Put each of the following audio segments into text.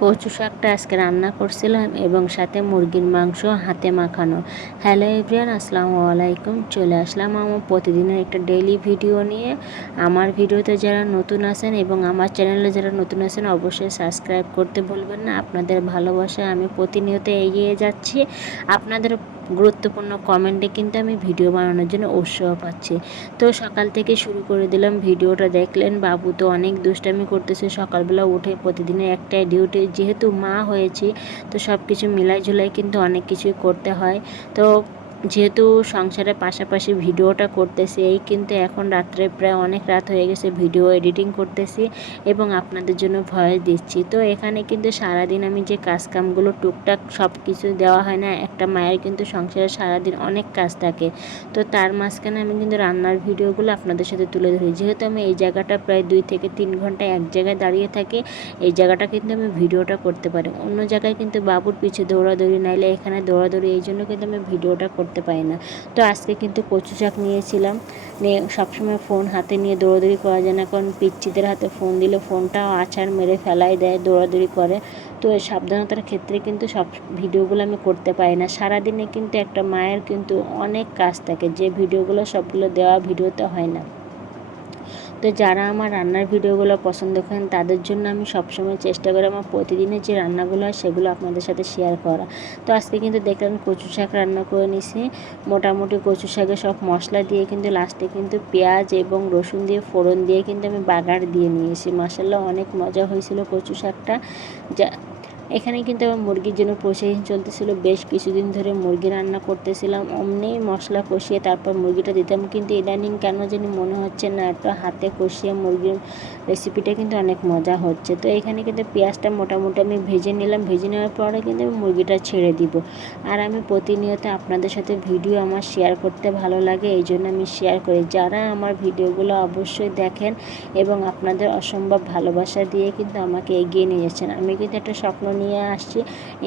কচু শাকটা আজকে রান্না করছিলাম এবং সাথে মুরগির মাংস হাতে মাখানো। হ্যালো এভরিয়ান আসসালামু আলাইকুম। চলে আসলাম আমার প্রতিদিনের একটা ডেইলি ভিডিও নিয়ে। আমার ভিডিওতে যারা নতুন আছেন এবং আমার চ্যানেলে যারা নতুন আছেন, অবশ্যই সাবস্ক্রাইব করতে বলবেন না। আপনাদের ভালোবাসায় আমি প্রতিনিয়ত এগিয়ে যাচ্ছি। আপনাদের গুরুত্বপূর্ণ কমেন্টে কিন্তু আমি ভিডিও বানানোর জন্য উৎসাহ পাচ্ছি। তো সকাল থেকে শুরু করে দিলাম ভিডিওটা দেখলেন, বাবু তো অনেক দুষ্টামি করতেছে, সকালবেলা উঠে প্রতিদিনের একটাই ডিউটি যেহেতু মা হয়েছি, তো সব কিছু মিলাই ঝুলাই কিন্তু অনেক কিছুই করতে হয়। তো যেহেতু সংসারের পাশাপাশি ভিডিওটা করতেছি, এই কিন্তু এখন রাত্রে প্রায় অনেক রাত হয়ে গেছে ভিডিও এডিটিং করতেছি এবং আপনাদের জন্য ভয়েস দিচ্ছি। তো এখানে কিন্তু সারাদিন আমি যে কাজকামগুলো টুকটাক সব কিছু দেওয়া হয় না, একটা মায়ের কিন্তু সংসারে সারাদিন অনেক কাজ থাকে। তো তার মাঝখানে আমি কিন্তু রান্নার ভিডিওগুলো আপনাদের সাথে তুলে ধরি। যেহেতু আমি এই জায়গাটা প্রায় দুই থেকে তিন ঘণ্টা এক জায়গায় দাঁড়িয়ে থাকি, এই জায়গাটা কিন্তু আমি ভিডিওটা করতে পারি। অন্য জায়গায় কিন্তু বাবুর পিছে দৌড়াদৌড়ি, নাইলে এখানে দৌড়াদৌড়ি, এই জন্য কিন্তু আমি ভিডিওটা করতে পারি না। তো আজকে কিন্তু কচু শাক নিয়েছিলাম। নিয়ে সবসময় ফোন হাতে নিয়ে দৌড়াদৌড়ি করা যায় না, কারণ পিচ্ছিদের হাতে ফোন দিলে ফোনটাও আছাড় মেরে ফেলাই দেয়, দৌড়াদৌড়ি করে। তো সাবধানতার ক্ষেত্রে কিন্তু সব ভিডিওগুলো আমি করতে পারি না। সারাদিনে কিন্তু একটা মায়ের কিন্তু অনেক কাজ থাকে, যে ভিডিওগুলো সবগুলো দেওয়া ভিডিওতে হয় না। তো যারা আমার রান্নার ভিডিওগুলো পছন্দ করেন, তাদের জন্য আমি সবসময় চেষ্টা করি আমার প্রতিদিনের যে রান্নাগুলো হয়, সেগুলো আপনাদের সাথে শেয়ার করা। তো আজকে কিন্তু দেখলাম কচু শাক রান্না করে নিছি। মোটামুটি কচু শাকে সব মশলা দিয়ে কিন্তু লাস্টে কিন্তু পেঁয়াজ এবং রসুন দিয়ে ফোড়ন দিয়ে কিন্তু আমি বাগার দিয়ে নিয়েছি। মাসাল্লাহ অনেক মজা হয়েছিল কচু শাকটা। যা এখানে কিন্তু আমার মুরগির জন্য প্রসেসিং চলতেছিল, বেশ কিছুদিন ধরে মুরগি রান্না করতেছিলাম, অমনি মশলা কষিয়ে তারপর মুরগিটা দিতাম। কিন্তু ইদানিং কেন জানি মনে হচ্ছে না একটা হাতে কষিয়ে মুরগির রেসিপিটা কিন্তু অনেক মজা হচ্ছে। তো এখানে কিন্তু পেঁয়াজটা মোটামুটি আমি ভেজে নিলাম, ভেজে নেওয়ার পরে কিন্তু আমি মুরগিটা ছেড়ে দিব। আর আমি প্রতিনিয়ত আপনাদের সাথে ভিডিও আমার শেয়ার করতে ভালো লাগে, এই জন্য আমি শেয়ার করি। যারা আমার ভিডিওগুলো অবশ্যই দেখেন এবং আপনাদের অসম্ভব ভালোবাসা দিয়ে কিন্তু আমাকে এগিয়ে নিয়ে যাচ্ছেন, আমি কিন্তু একটা স্বপ্ন নিয়ে আসছি।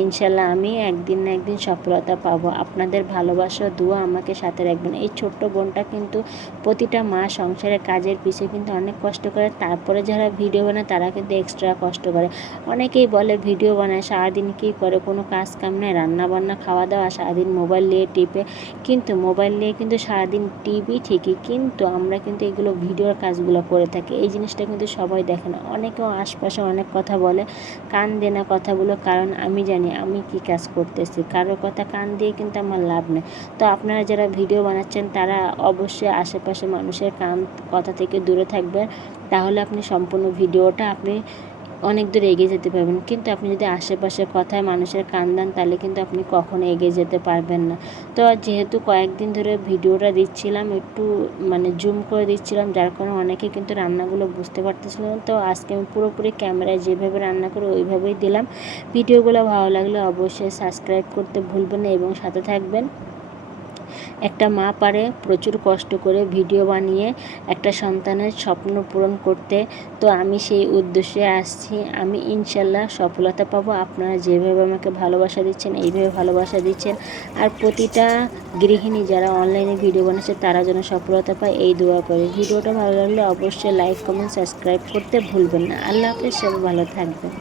ইনশাল্লাহ আমি একদিন না একদিন সফলতা পাবো। আপনাদের ভালোবাসা, দুয়া আমাকে সাথে রাখবেন। এই ছোট্ট বোনটা কিন্তু প্রতিটা মা সংসারের কাজের পিছিয়ে কিন্তু অনেক কষ্ট করে। তারপরে যারা ভিডিও বানায় তারা কিন্তু এক্সট্রা কষ্ট করে। অনেকেই বলে ভিডিও বানায়, সারাদিন কী করে? কোনো কাজ কাম নেই রান্না বান্না খাওয়া দাওয়া সারাদিন মোবাইল নিয়ে টিপে। কিন্তু মোবাইল নিয়ে কিন্তু সারাদিন টিভি ঠিকই, কিন্তু আমরা কিন্তু এগুলো ভিডিওর কাজগুলো করে থাকি। এই জিনিসটা কিন্তু সবাই দেখে না। অনেকেও আশপাশে অনেক কথা বলে কান দেনা কথাগুলো কারণ আমি জানি আমি কি কাজ করতেছি। কারোর কথা কান দিয়ে কিন্তু আমার লাভ নেই। তো আপনারা যারা ভিডিও বানাচ্ছেন, তারা অবশ্যই আশেপাশে মানুষের কান, কথা থেকে দূরে থাকবেন। তাহলে আপনি সম্পূর্ণ ভিডিওটা আপনি অনেক দূর এগিয়ে যেতে পারবেন। কিন্তু আপনি যদি আশেপাশের কথায় মানুষের কান দেন, তাহলে কিন্তু আপনি কখনো এগিয়ে যেতে পারবেন না। তো যেহেতু কয়েকদিন ধরে ভিডিওটা দিচ্ছিলাম, একটু মানে জুম করে দিচ্ছিলাম, যার কারণে অনেকে কিন্তু রান্নাগুলো বুঝতে পারতেছিল না। তো আজকে আমি পুরোপুরি ক্যামেরায় যেভাবে রান্না করি ওইভাবেই দিলাম। ভিডিওগুলো ভালো লাগলে অবশ্যই সাবস্ক্রাইব করতে ভুলবেন না এবং সাথে থাকবেন। একটা মা পারে প্রচুর কষ্ট করে ভিডিও বানিয়ে একটা সন্তানের স্বপ্ন পূরণ করতে। তো আমি সেই উদ্দেশ্যে আসছি। আমি ইনশাল্লাহ সফলতা পাবো। আপনারা যেভাবে আমাকে ভালোবাসা দিচ্ছেন, এইভাবে ভালোবাসা দিচ্ছেন। আর প্রতিটা গৃহিণী যারা অনলাইনে ভিডিও বানাচ্ছে, তারা যেন সফলতা পায়, এই দোয়া করে। ভিডিওটা ভালো লাগলে অবশ্যই লাইক কমেন্ট সাবস্ক্রাইব করতে ভুলবেন না। আল্লাহ হাফেজ, সবাই ভালো থাকবেন।